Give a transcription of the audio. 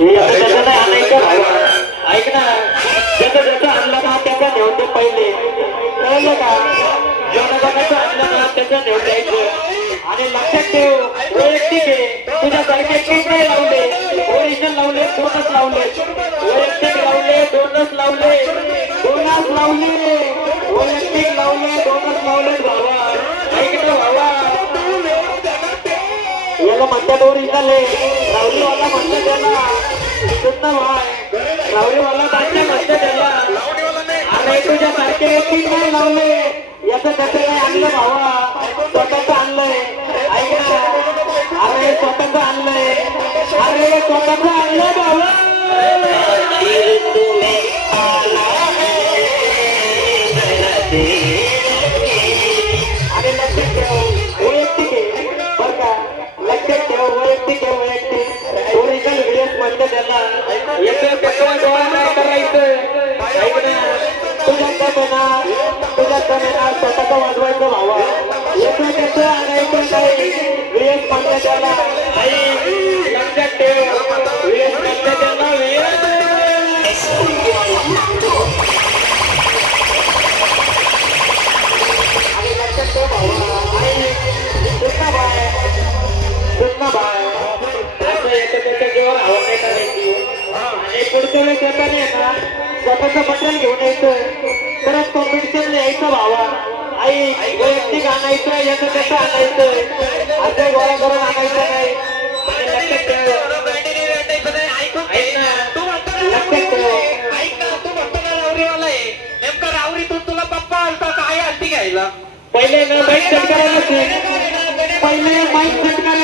त्याचं नाही आणायचं भावा. ऐक ना, ज्याचं ज्याचं आणलं ना त्याचा नेवते पहिले, कळलं का? ज्याचं आणलं ना त्याचं नेव द्यायचं. आणि लक्षात ठेव, वैयक्तिक आहे, तुझ्यासारखे तीन नाही लावले, ओरिजिनल लावले, दोनच लावले. वैयक्तिक लावले, दोनच लावले, दोनच लावले. वैयक्तिक लावले, दोनच लावले भावा. ऐक ना भावा, याला म्हणतात ओरिजिनल आहे, राहुलीवाला म्हणतात त्याला शुद्ध भाय, राहुलीवाला दांड्या म्हणतात त्याला. अरे तुझ्या सारखे तीन नाही लावले, याचं त्याचं काय आणलं भावा, स्वतःच आणलंय. ऐक ना, अरे स्वतःच आणलंय, अरे स्वतःच आणलं भावा. आणि लक्षात ठेव, वैयक्तिक आहे बरं का, लक्षात ठेव, वैयक्तिक आहे, वैयक्तिक ओरिजिनल व्हिडिओज म्हणते त्याला. याचं पेट्रोल गोळा नाही करायचं. ऐक ना, तुझ्या कमेना स्वतःच वाजवायचं भावा. याचं त्याचं आणायचं नाही, व्हिडिओज म्हणते त्याला. आई लक्षात ठेव, व्हिडिओज म्हणते त्याला, व्हिडिओज. आणि लक्षात ठेव भावा, आई सुन्ना बाय, सुन्ना बाय, असं याचं त्याच्या जीवावर हवा नाही करायची. आणि पुढच्या वेळेस येताना ना स्वतःचं मटेरियल घेऊन यायचं, परत कॉम्पिटिशन यायचं भावा. आई वैयक्तिक आणायचं, याचं त्याचं आणायचं, असं गोळा करून आणायचं नाही. आणि लक्षात ठेव, ऐक ना, लक्षात ठेव, ऐक ना, तू म्हणतो ना रावरीवाला आहे, नेमका रावरीतून तुला पप्पा आलता काय आलती घ्यायला? पहिले ना माईक सेट करायला, पहिले माईक सेट करायला